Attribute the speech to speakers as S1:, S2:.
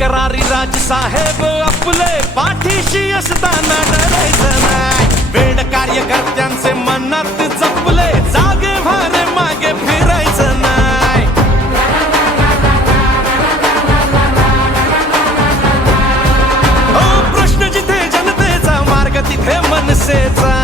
S1: करारी राज साहेब आपले पाठीशी असताना डरायचं नाही. वेड कार्यकर्त्यांचे मनात जपले जागे भारे मागे फिरायचं नाही. ओ प्रश्न जिथे जनतेचा मार्ग तिथे मनसेचा.